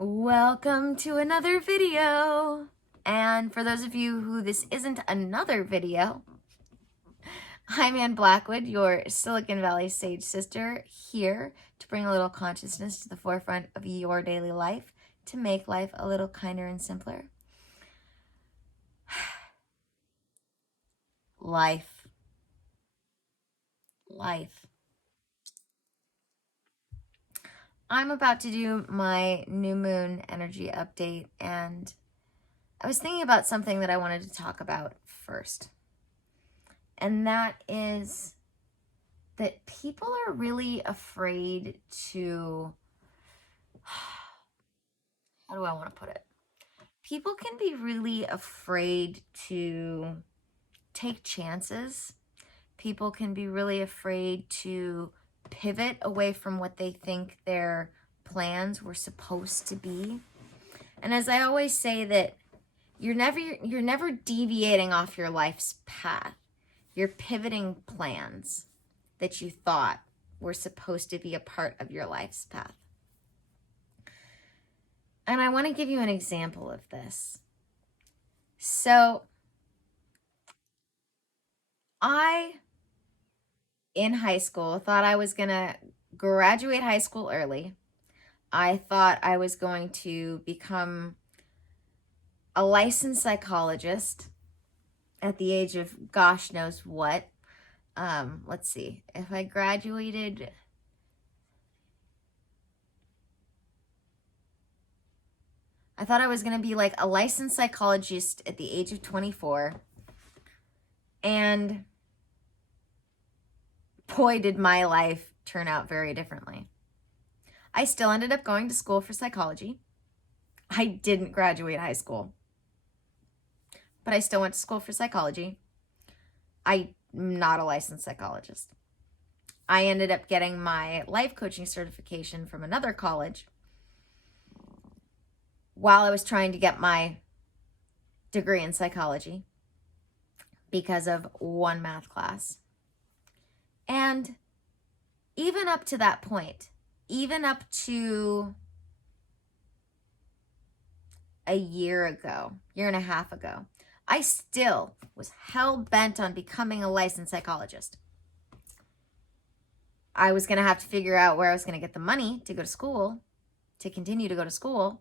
Welcome to another video. And for those of you who this isn't another video, I'm Ann Blackwood, your Silicon Valley Sage sister, here to bring a little consciousness to the forefront of your daily life to make life a little kinder and simpler. Life. I'm about to do my new moon energy update, and I was thinking about something that I wanted to talk about first. And that is that people are really afraid to, how do I want to put it? People can be really afraid to take chances. People can be really afraid to pivot away from what they think their plans were supposed to be. And as I always say, that you're never deviating off your life's path. You're pivoting plans that you thought were supposed to be a part of your life's path. And I want to give you an example of this. So in high school, thought I was going to graduate high school early. I thought I was going to become a licensed psychologist at the age of gosh knows what. Let's see. If I graduated, I thought I was going to be like a licensed psychologist at the age of 24. And boy, did my life turn out very differently. I still ended up going to school for psychology. I didn't graduate high school, but I still went to school for psychology. I'm not a licensed psychologist. I ended up getting my life coaching certification from another college while I was trying to get my degree in psychology because of one math class. And even up to that point, even up to a year and a half ago, I still was hell-bent on becoming a licensed psychologist. I was going to have to figure out where I was going to get the money to go to school, to continue to go to school.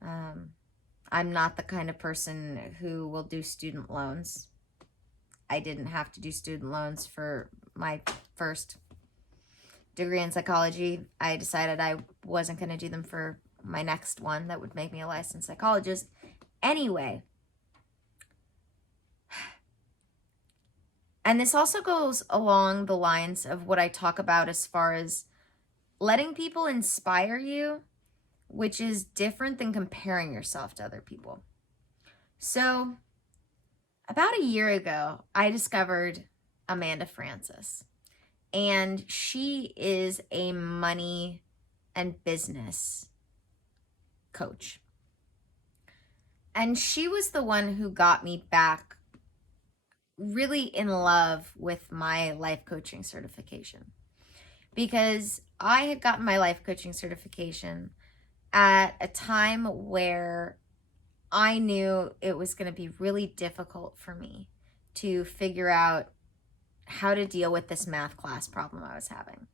I'm not the kind of person who will do student loans. I didn't have to do student loans for my first degree in psychology. I decided I wasn't going to do them for my next one that would make me a licensed psychologist. Anyway, and this also goes along the lines of what I talk about as far as letting people inspire you, which is different than comparing yourself to other people. So about a year ago, I discovered Amanda Francis, and she is a money and business coach. And she was the one who got me back really in love with my life coaching certification, because I had gotten my life coaching certification at a time where I knew it was going to be really difficult for me to figure out how to deal with this math class problem I was having.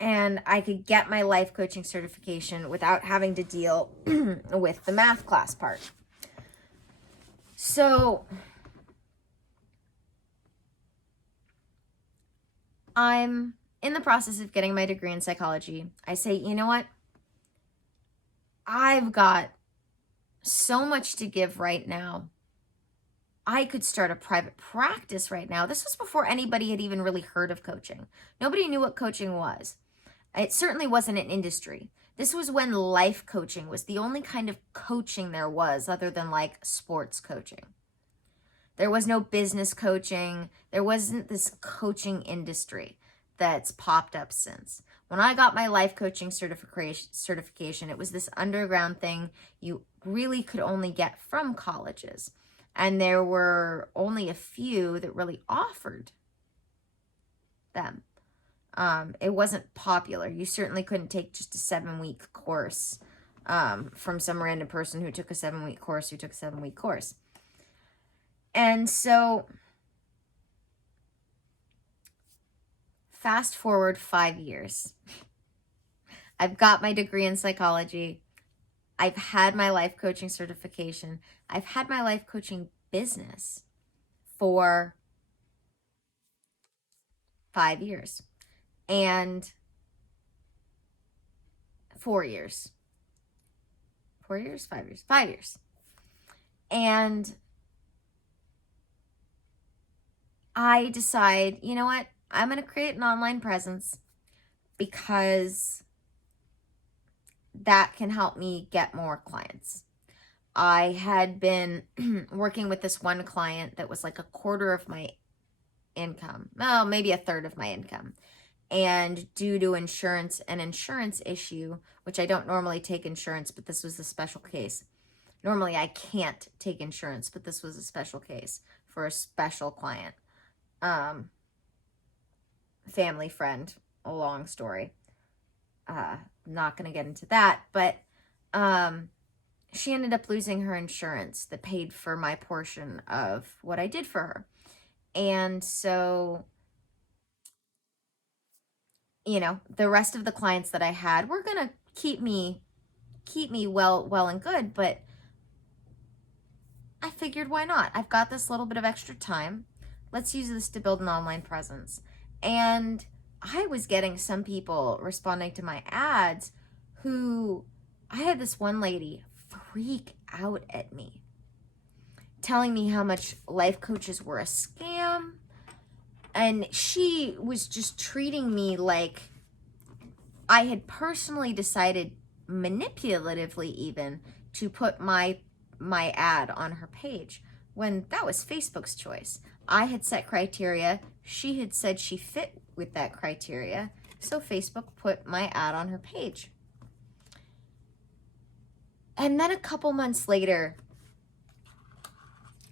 And I could get my life coaching certification without having to deal with the math class part. So I'm in the process of getting my degree in psychology. I say, you know what? I've got so much to give right now. I could start a private practice right now. This was before anybody had even really heard of coaching. Nobody knew what coaching was. It certainly wasn't an industry. This was when life coaching was the only kind of coaching there was, other than like sports coaching. There was no business coaching. There wasn't this coaching industry that's popped up since. When I got my life coaching certification, it was this underground thing you really could only get from colleges. And there were only a few that really offered them. It wasn't popular. You certainly couldn't take just a 7-week course from some random person who took a 7-week course, And so fast forward 5 years. I've got my degree in psychology. I've had my life coaching certification. I've had my life coaching business for 5 years and 4 years. 4 years, 5 years, 5 years. And I decide, you know what? I'm going to create an online presence because that can help me get more clients. I had been working with this one client that was like a quarter of my income. Well, maybe a third of my income. And due to an insurance issue, which I don't normally take insurance, but this was a special case. Normally I can't take insurance, but this was a special case for a special client. Family friend, a long story. Not going to get into that, but she ended up losing her insurance that paid for my portion of what I did for her. And so, you know, the rest of the clients that I had were going to keep me well and good, but I figured, why not? I've got this little bit of extra time. Let's use this to build an online presence. And I was getting some people responding to my ads who, I had this one lady freak out at me, telling me how much life coaches were a scam. And she was just treating me like I had personally decided, manipulatively even, to put my ad on her page, when that was Facebook's choice. I had set criteria. She had said she fit with that criteria. So Facebook put my ad on her page. And then a couple months later,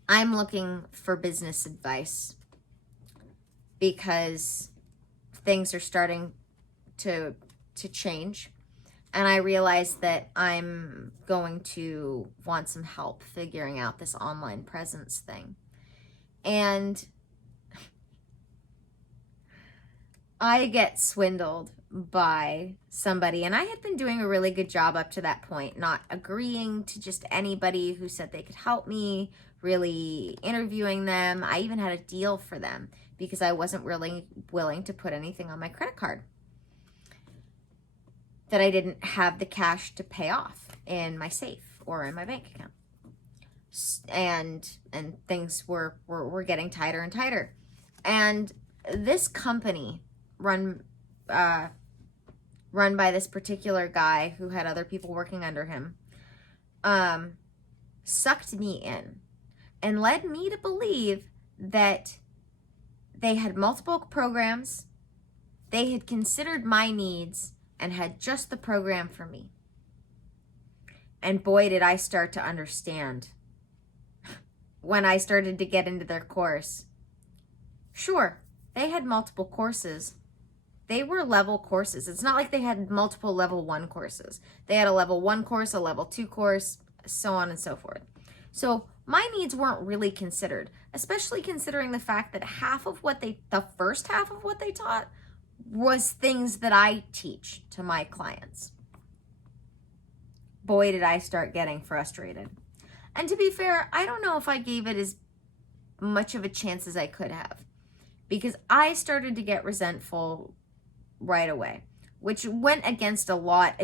I'm looking for business advice because things are starting to change. And I realized that I'm going to want some help figuring out this online presence thing. And I get swindled by somebody, and I had been doing a really good job up to that point, not agreeing to just anybody who said they could help me, really interviewing them. I even had a deal for them because I wasn't really willing to put anything on my credit card that I didn't have the cash to pay off in my safe or in my bank account. And things were getting tighter and tighter. And this company run by this particular guy who had other people working under him, sucked me in and led me to believe that they had multiple programs, they had considered my needs, and had just the program for me. And boy, did I start to understand when I started to get into their course. Sure, they had multiple courses. They were level courses. It's not like they had multiple level 1 courses. They had a level 1 course, a level 2 course, so on and so forth. So my needs weren't really considered, especially considering the fact that the first half of what they taught was things that I teach to my clients. Boy, did I start getting frustrated. And to be fair, I don't know if I gave it as much of a chance as I could have, because I started to get resentful right away, which went against a lot.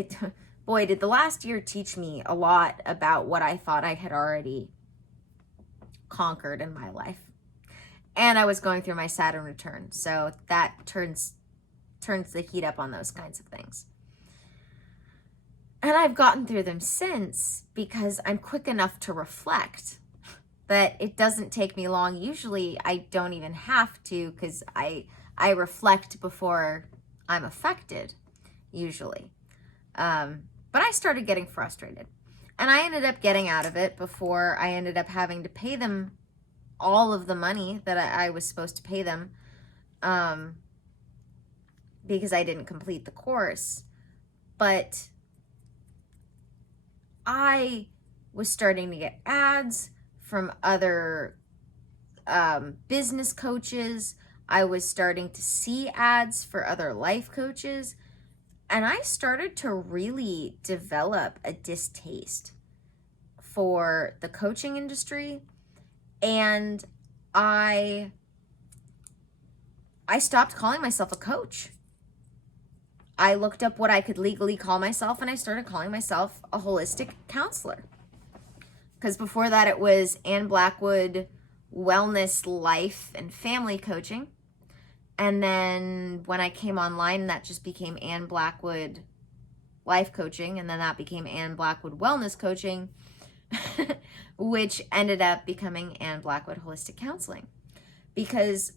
Boy, did the last year teach me a lot about what I thought I had already conquered in my life. And I was going through my Saturn return, so that turns the heat up on those kinds of things. And I've gotten through them since because I'm quick enough to reflect that it doesn't take me long. Usually I don't even have to, because I reflect before I'm affected, usually. But I started getting frustrated. And I ended up getting out of it before I ended up having to pay them all of the money that I was supposed to pay them, because I didn't complete the course. But I was starting to get ads from other business coaches. I was starting to see ads for other life coaches. And I started to really develop a distaste for the coaching industry. And I stopped calling myself a coach. I looked up what I could legally call myself, and I started calling myself a holistic counselor. Because before that, it was Ann Blackwood Wellness, Life, and Family Coaching. And then when I came online, that just became Ann Blackwood Life Coaching. And then that became Ann Blackwood Wellness Coaching, which ended up becoming Ann Blackwood Holistic Counseling. Because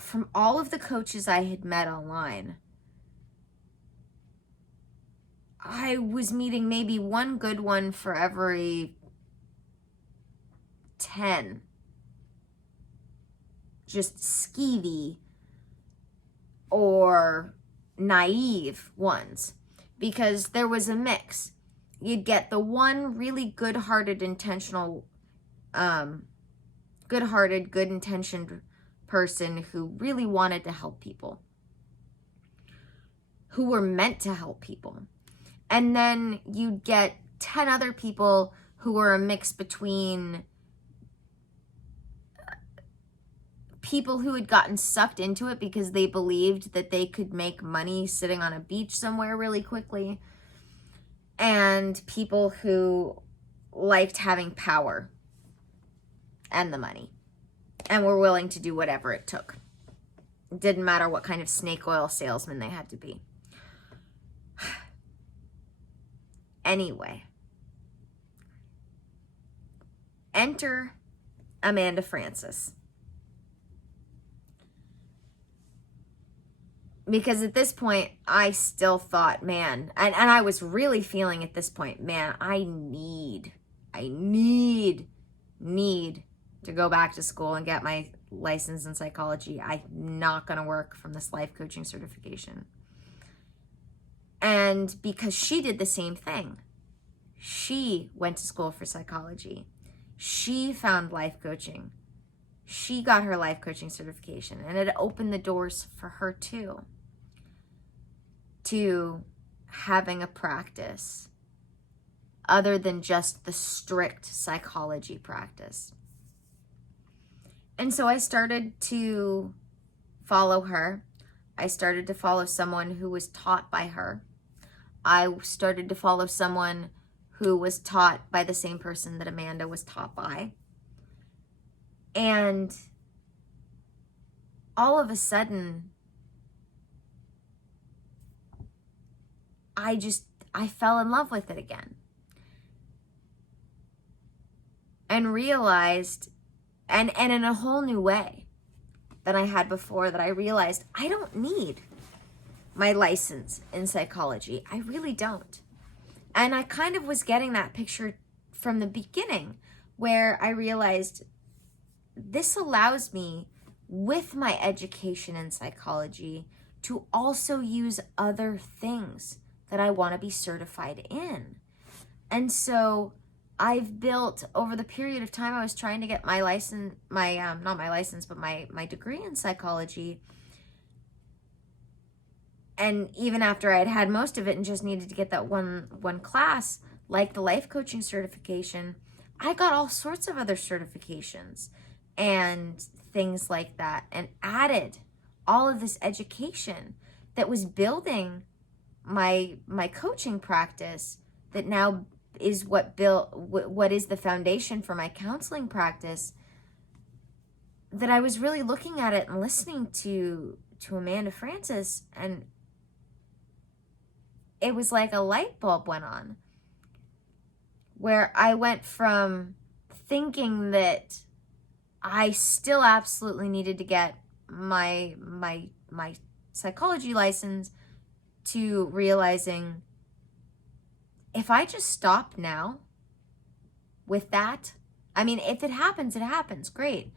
from all of the coaches I had met online, I was meeting maybe one good one for every 10 just skeevy or naive ones, because there was a mix. You'd get the one really good-hearted, intentional, good-hearted, good-intentioned person who really wanted to help people, who were meant to help people. And then you'd get 10 other people who were a mix between people who had gotten sucked into it because they believed that they could make money sitting on a beach somewhere really quickly, and people who liked having power and the money and were willing to do whatever it took. It didn't matter what kind of snake oil salesman they had to be. Anyway, enter Amanda Francis. Because at this point, I still thought, man, and I was really feeling at this point, man, I need to go back to school and get my license in psychology. I'm not going to work from this life coaching certification. And because she did the same thing. She went to school for psychology. She found life coaching. She got her life coaching certification, and it opened the doors for her too, to having a practice other than just the strict psychology practice. And so I started to follow her. I started to follow someone who was taught by her. I started to follow someone who was taught by the same person that Amanda was taught by. And all of a sudden, I fell in love with it again. And realized, and in a whole new way than I had before, that I realized I don't need my license in psychology. I really don't. And I kind of was getting that picture from the beginning, where I realized this allows me, with my education in psychology, to also use other things that I want to be certified in. And so I've built, over the period of time I was trying to get my license, not my license, but my degree in psychology. And even after I had had most of it and just needed to get that one class, like the life coaching certification, I got all sorts of other certifications and things like that, and added all of this education that was building my coaching practice, that now is what is the foundation for my counseling practice. That I was really looking at it and listening to Amanda Francis, and it was like a light bulb went on, where I went from thinking that I still absolutely needed to get my psychology license, to realizing, if I just stop now with that, I mean, if it happens, it happens, great.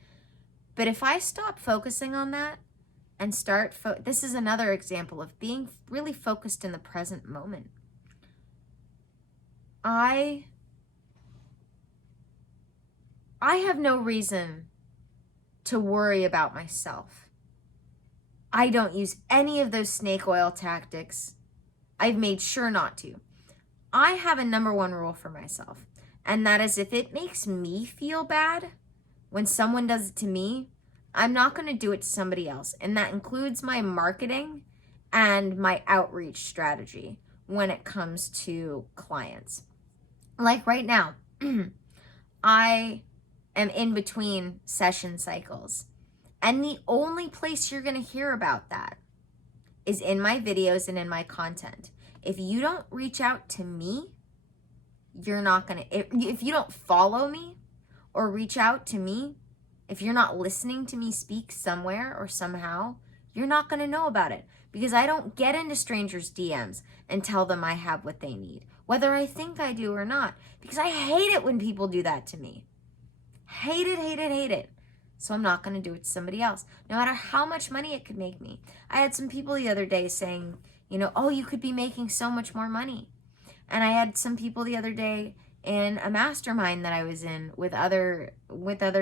But if I stop focusing on that and start, this is another example of being really focused in the present moment. I have no reason to worry about myself. I don't use any of those snake oil tactics. I've made sure not to. I have a number one rule for myself, and that is if it makes me feel bad when someone does it to me, I'm not going to do it to somebody else. And that includes my marketing and my outreach strategy when it comes to clients. Like right now, I am in between session cycles. And the only place you're going to hear about that is in my videos and in my content. If you don't reach out to me, you're not going to, if you don't follow me or reach out to me, if you're not listening to me speak somewhere or somehow, you're not going to know about it, because I don't get into strangers' DMs and tell them I have what they need, whether I think I do or not, because I hate it when people do that to me. Hate it, hate it, hate it. So I'm not going to do it to somebody else, no matter how much money it could make me. I had some people the other day saying, you know, oh, you could be making so much more money. And I had some people the other day in a mastermind that I was in with other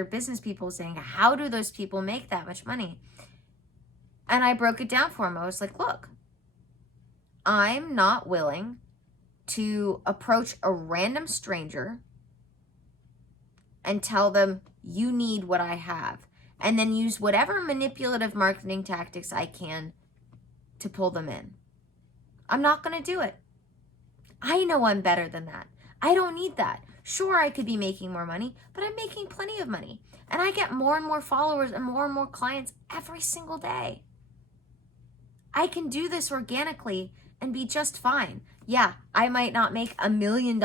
business people saying, how do those people make that much money? And I broke it down for them. I was like, look, I'm not willing to approach a random stranger and tell them you need what I have, and then use whatever manipulative marketing tactics I can to pull them in. I'm not going to do it. I know I'm better than that. I don't need that. Sure, I could be making more money, but I'm making plenty of money. And I get more and more followers and more clients every single day. I can do this organically and be just fine. Yeah, I might not make $1 million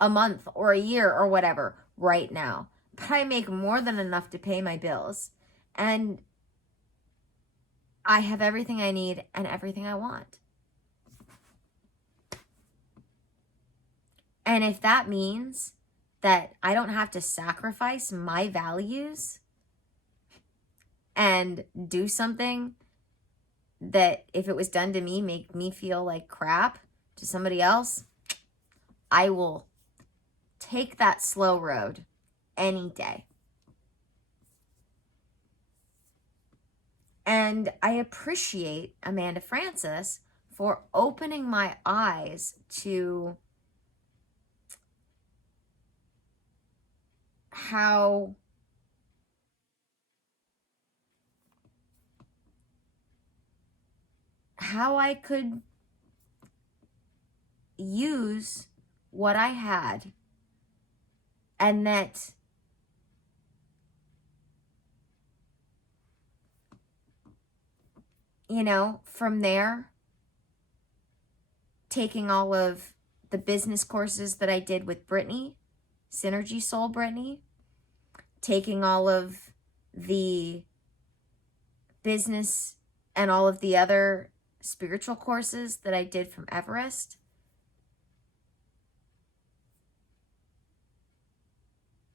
a month or a year or whatever right now, but I make more than enough to pay my bills. And I have everything I need and everything I want. And if that means that I don't have to sacrifice my values and do something that, if it was done to me, make me feel like crap to somebody else, I will take that slow road any day. And I appreciate Amanda Francis for opening my eyes to how I could use what I had, and that from there, taking all of the business courses that I did with Brittany, Synergy Soul Brittany, taking all of the business and all of the other spiritual courses that I did from Everest,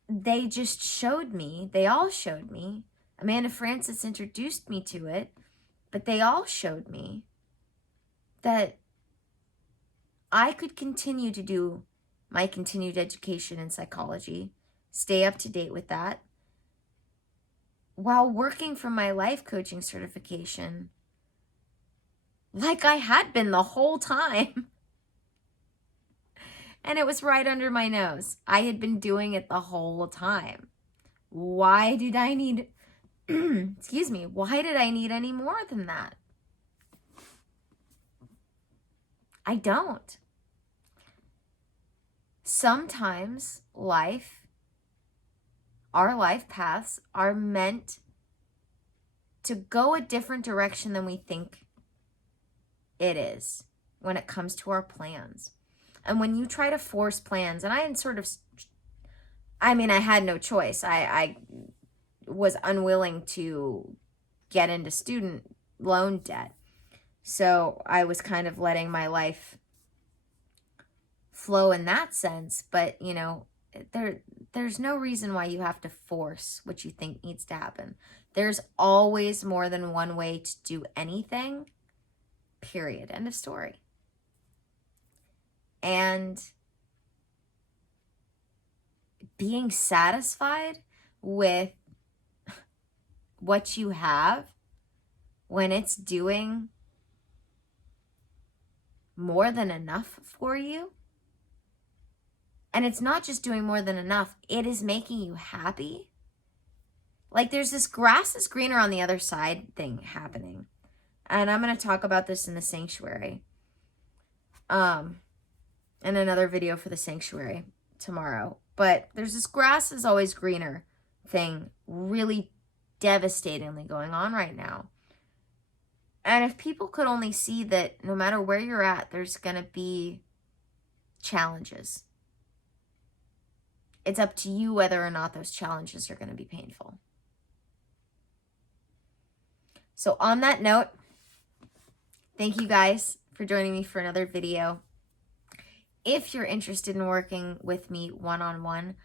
they just showed me, they all showed me, Amanda Francis introduced me to it, but they all showed me that I could continue to do my continued education in psychology, stay up to date with that, while working for my life coaching certification like I had been the whole time. And it was right under my nose. I had been doing it the whole time. Why did I need, excuse me, why did I need any more than that? I don't. Sometimes our life paths are meant to go a different direction than we think it is when it comes to our plans. And when you try to force plans, and I had no choice. I was unwilling to get into student loan debt. So I was kind of letting my life flow in that sense. But, there's no reason why you have to force what you think needs to happen. There's always more than one way to do anything, period. End of story. And being satisfied with what you have when it's doing more than enough for you. And it's not just doing more than enough, it is making you happy. Like there's this grass is greener on the other side thing happening. And I'm going to talk about this in the sanctuary. In another video for the sanctuary tomorrow. But there's this grass is always greener thing really devastatingly going on right now. And if people could only see that no matter where you're at, there's going to be challenges. It's up to you whether or not those challenges are going to be painful. So on that note, thank you guys for joining me for another video. If you're interested in working with me one-on-one,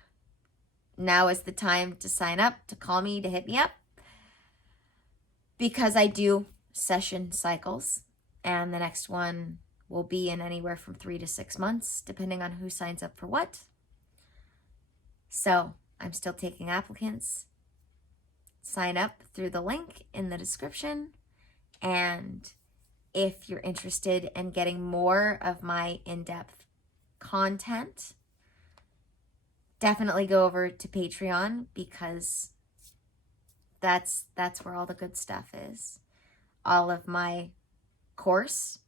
now is the time to sign up, to call me, to hit me up. Because I do session cycles, and the next one will be in anywhere from 3 to 6 months, depending on who signs up for what. So I'm still taking applicants. Sign up through the link in the description. And if you're interested in getting more of my in-depth content, definitely go over to Patreon, because that's where all the good stuff is. All of my course,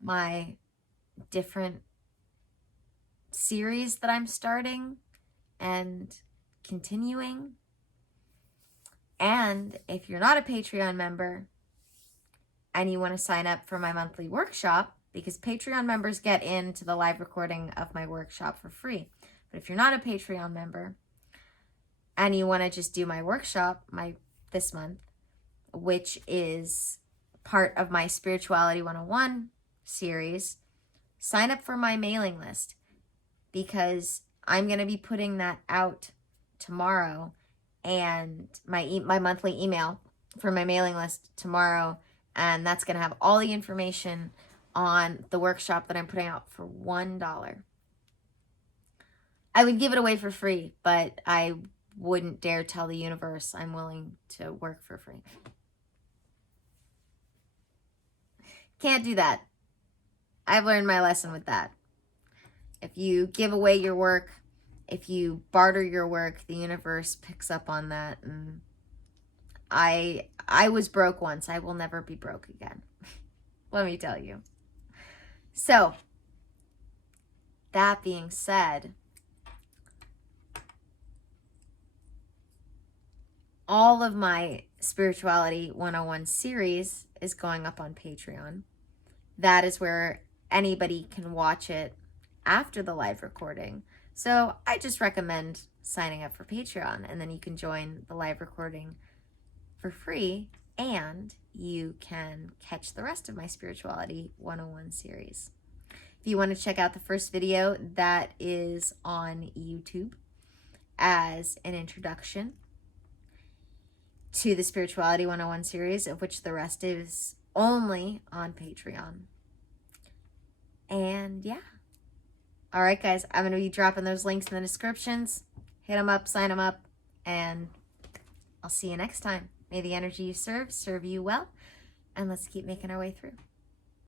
my different series that I'm starting and continuing. And if you're not a Patreon member and you want to sign up for my monthly workshop, because Patreon members get into the live recording of my workshop for free. But if you're not a Patreon member and you want to just do my workshop this month, which is part of my Spirituality 101 series, sign up for my mailing list, because I'm going to be putting that out tomorrow, and my monthly email for my mailing list tomorrow, and that's going to have all the information on the workshop that I'm putting out for $1. I would give it away for free, but I wouldn't dare tell the universe I'm willing to work for free. Can't do that. I've learned my lesson with that. If you give away your work, if you barter your work, the universe picks up on that. And I was broke once. I will never be broke again. Let me tell you. So, that being said, all of my Spirituality 101 series is going up on Patreon. That is where anybody can watch it after the live recording. So I just recommend signing up for Patreon, and then you can join the live recording for free, and you can catch the rest of my Spirituality 101 series. If you want to check out the first video, that is on YouTube as an introduction to the Spirituality 101 series, of which the rest is only on Patreon. And yeah. All right, guys, I'm going to be dropping those links in the descriptions. Hit them up, sign them up, and I'll see you next time. May the energy you serve you well, and let's keep making our way through.